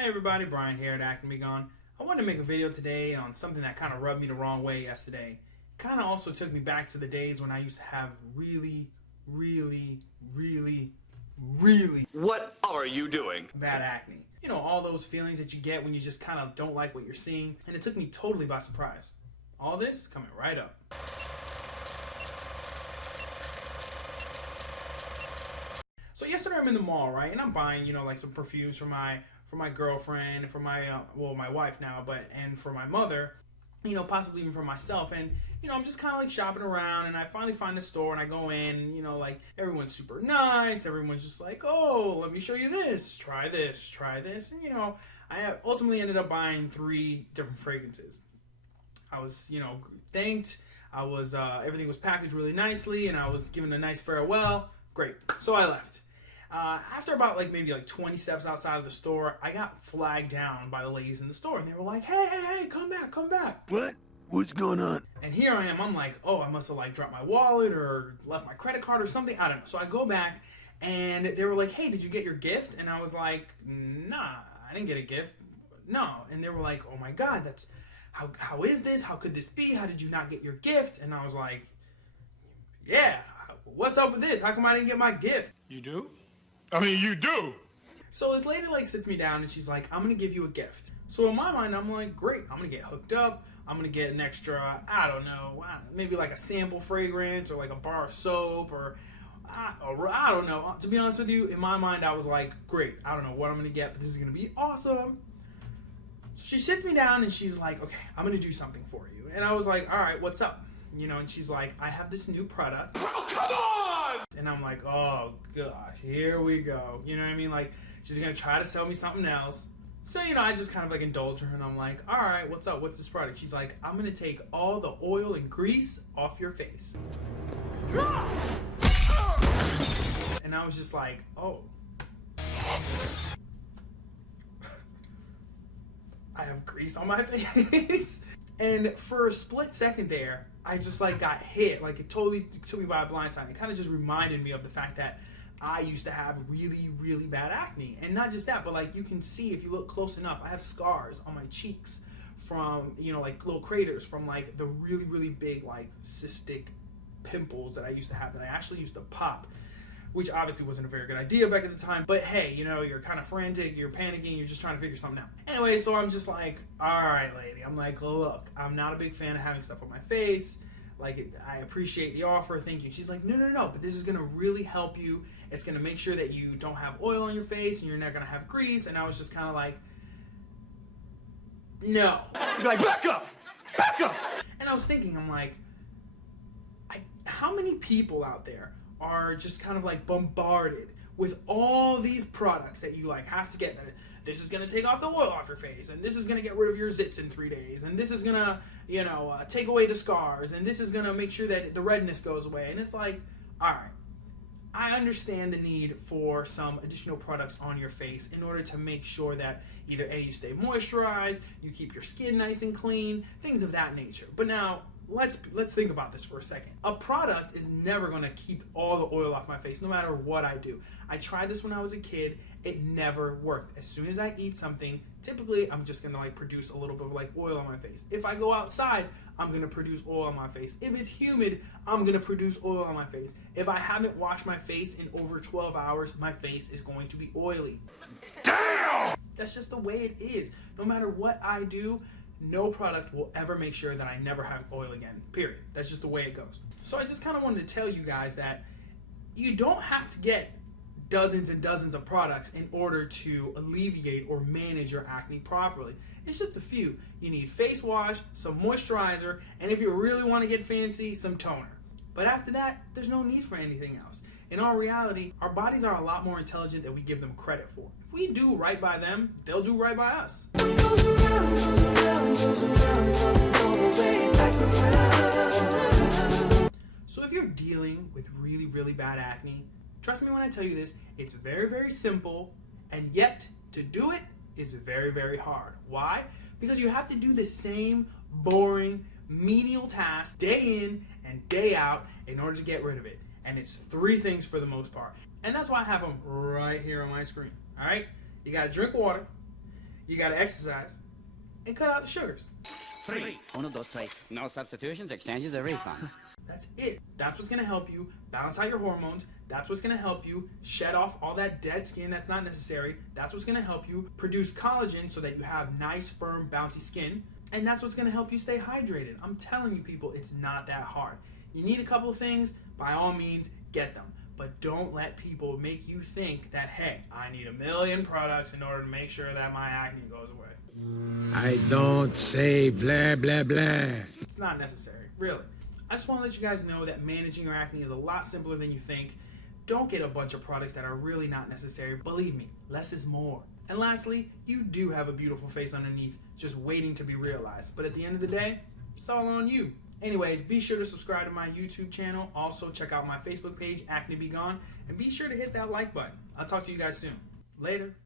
Hey everybody, Brian here at Acne. I wanted to make a video today on something that kind of rubbed me the wrong way yesterday. Kind of also took me back to the days when I used to have really What are you doing? bad acne. You know, all those feelings that you get when you just kind of don't like what you're seeing, and it took me totally by surprise. All this coming right up. So yesterday I'm in the mall, right, and I'm buying, you know, like some perfumes for my girlfriend, and for my my wife now, and for my mother, you know, possibly even for myself. And you know, I'm just kind of like shopping around, and I finally find a store, and I go in, and, you know, like everyone's super nice, everyone's just like, oh, let me show you this, try this, and you know, I ultimately ended up buying 3 different fragrances. I was, you know, thanked. I was everything was packaged really nicely, and I was given a nice farewell. Great. So I left. After about maybe 20 steps outside of the store, I got flagged down by the ladies in the store, and they were like, hey, come back. What? What's going on? And here I am, I'm like, oh, I must have dropped my wallet or left my credit card or something, I don't know. So I go back, and they were like, hey, did you get your gift? And I was like, nah, I didn't get a gift, no. And they were like, oh my God, that's, how is this? How could this be? How did you not get your gift? And I was like, yeah, what's up with this? How come I didn't get my gift? You do? I mean, you do! So this lady sits me down and she's like, I'm gonna give you a gift. So in my mind, I'm like, great, I'm gonna get hooked up. I'm gonna get an extra, I don't know, maybe a sample fragrance or a bar of soap or I don't know. To be honest with you, in my mind, I was like, great, I don't know what I'm gonna get, but this is gonna be awesome. So she sits me down and she's like, okay, I'm gonna do something for you. And I was like, all right, what's up? You know, and she's like, I have this new product. Oh, come on! And I'm like, oh gosh, here we go. You know what I mean? She's gonna try to sell me something else. So, you know, I just kind of indulge her, and I'm like, all right, what's up? What's this product? She's like, I'm gonna take all the oil and grease off your face. And I was just like, oh. I have grease on my face. And for a split second there, I just got hit. It totally took me by a blindside. It kind of just reminded me of the fact that I used to have really bad acne. And not just that, but you can see if you look close enough, I have scars on my cheeks from, you know, little craters from the really big cystic pimples that I used to have that I actually used to pop, which obviously wasn't a very good idea back at the time. But hey, you know, you're kind of frantic, you're panicking, you're just trying to figure something out. Anyway, so I'm just like, all right, lady. I'm like, look, I'm not a big fan of having stuff on my face. I appreciate the offer, thank you. She's like, no, but this is gonna really help you. It's gonna make sure that you don't have oil on your face and you're not gonna have grease. And I was just kind of like, no. Back up! And I was thinking, I'm like, how many people out there are just kind of bombarded with all these products that you have to get? That this is gonna take off the oil off your face, and this is gonna get rid of your zits in 3 days, and this is gonna, you know, take away the scars, and this is gonna make sure that the redness goes away. And it's like, all right, I understand the need for some additional products on your face in order to make sure that either A, you stay moisturized, you keep your skin nice and clean, things of that nature. But now, let's think about this for a second. A product is never going to keep all the oil off my face, no matter what I do. I tried this when I was a kid. It never worked. As soon as I eat something, typically I'm just going to produce a little bit of oil on my face. If I go outside, I'm going to produce oil on my face. If it's humid, I'm going to produce oil on my face. If I haven't washed my face in over 12 hours, my face is going to be oily. Damn! That's just the way it is. No matter what I do, no product will ever make sure that I never have oil again, period. That's just the way it goes. So I just kind of wanted to tell you guys that you don't have to get dozens and dozens of products in order to alleviate or manage your acne properly. It's just a few. You need face wash, some moisturizer, and if you really want to get fancy, some toner. But after that, there's no need for anything else. In all reality, our bodies are a lot more intelligent than we give them credit for. If we do right by them, they'll do right by us. So if you're dealing with really bad acne, trust me when I tell you this, it's very simple, and yet to do it is very hard. Why? Because you have to do the same boring, menial task day in and day out in order to get rid of it. And it's 3 things for the most part. And that's why I have them right here on my screen. All right? You got to drink water. You gotta exercise and cut out the sugars. 3. 1, 2, 3. No substitutions, exchanges, or refund. That's it. That's what's gonna help you balance out your hormones. That's what's gonna help you shed off all that dead skin that's not necessary. That's what's gonna help you produce collagen so that you have nice, firm, bouncy skin. And that's what's gonna help you stay hydrated. I'm telling you people, it's not that hard. You need a couple of things, by all means, get them. But don't let people make you think that, hey, I need a million products in order to make sure that my acne goes away. I don't say blah, blah, blah. It's not necessary, really. I just want to let you guys know that managing your acne is a lot simpler than you think. Don't get a bunch of products that are really not necessary. Believe me, less is more. And lastly, you do have a beautiful face underneath, just waiting to be realized. But at the end of the day, it's all on you. Anyways, be sure to subscribe to my YouTube channel. Also, check out my Facebook page, Acne Be Gone. And be sure to hit that like button. I'll talk to you guys soon. Later.